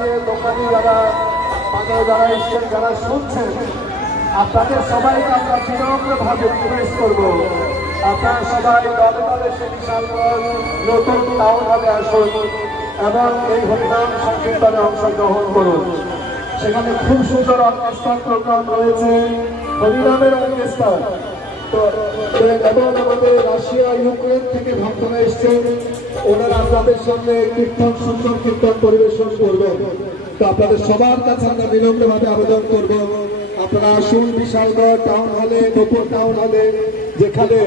দিয়ে দোকানি যারা যারা এসছেন যারা শুনছেন আপনাদের সবাইকে আমরা বিনম্রভাবে রিকোয়েস্ট করব আপনারা সবাই দলে দলে সে বিশালগড় নতুন টাউন হলে আসুন এবং এই হরিনাম সংকীর্তনে অংশগ্রহণ করুন। সেখানে খুব সুন্দর অর্কেস্ট্রার প্রোগ্রাম রয়েছে, হরিনামের অর্কেস্ট্রা। তো এবং আমাদের রাশিয়া ইউক্রেন থেকে ভক্তরা এসছেন, ওনারা আপনাদের সামনে কীর্তন সুন্দর কীর্তন পরিবেশন করবেন। তো আপনাদের সবার কাছে আমরা বিনম্রভাবে আবেদন করব আপনারা আসুন বিশালগড় টাউন হলে, নতুন টাউন হলে, যেখানে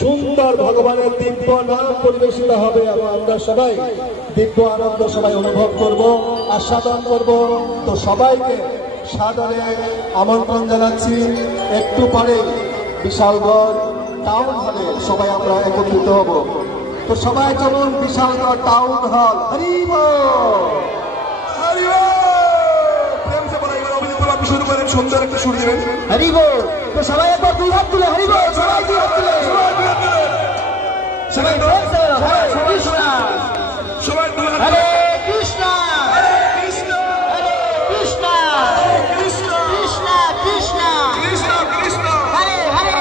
সুন্দর ভগবানের দিব্য নাম পরিবেশিত হবে এবং আমরা সবাই দিব্য আনন্দ সবাই অনুভব করব, আস্বাদন করব। তো সবাইকে সাদরে আমন্ত্রণ জানাচ্ছি, একটু পরে বিশালগড় টাউন হলে সবাই আমরা একত্রিত হব। তো সবাই চলুন বিশালগড় টাউন হল। হরি বল, হরি বল। প্রেম সে বলা এবার অভিজিৎ আপনি শুরু করেন, সুন্দর একটা সুর দিবেন। হরি বল। তো সবাই একবার দুই হাত তুলে হরি বল, সবাই দুই হাত তুলে, সবাই দুই হাত তুলে, সবাই প্রেম সে হরে কৃষ্ণ, সবাই দুই হাত হরে কৃষ্ণ, হরে কৃষ্ণ, হরে কৃষ্ণ, হরে কৃষ্ণ, কৃষ্ণ কৃষ্ণ, কৃষ্ণ কৃষ্ণ, হরে হরে,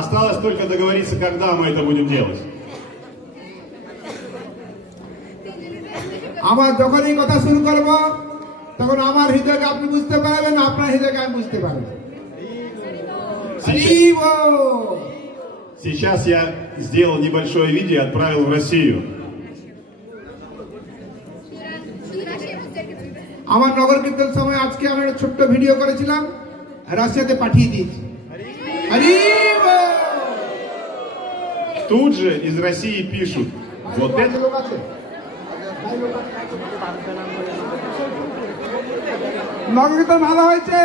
Осталось только договориться, когда мы это будем делать. আমার যখনই কথা শুরু করব তখন আমার হৃদয়কে আপনি বুঝতে পারবেন, আপনার হৃদয়কে আমি বুঝতে পারবো। Сейчас я сделал небольшое видео и отправил в Россию. আমার নগর কীর্তন সময় আজকে আমি একটা ছোট্ট ভিডিও করেছিলাম, রাশিয়াতে পাঠিয়ে দিয়েছি। Тут же из России пишут: вот это নগর কীর্তন ভালো হয়েছে।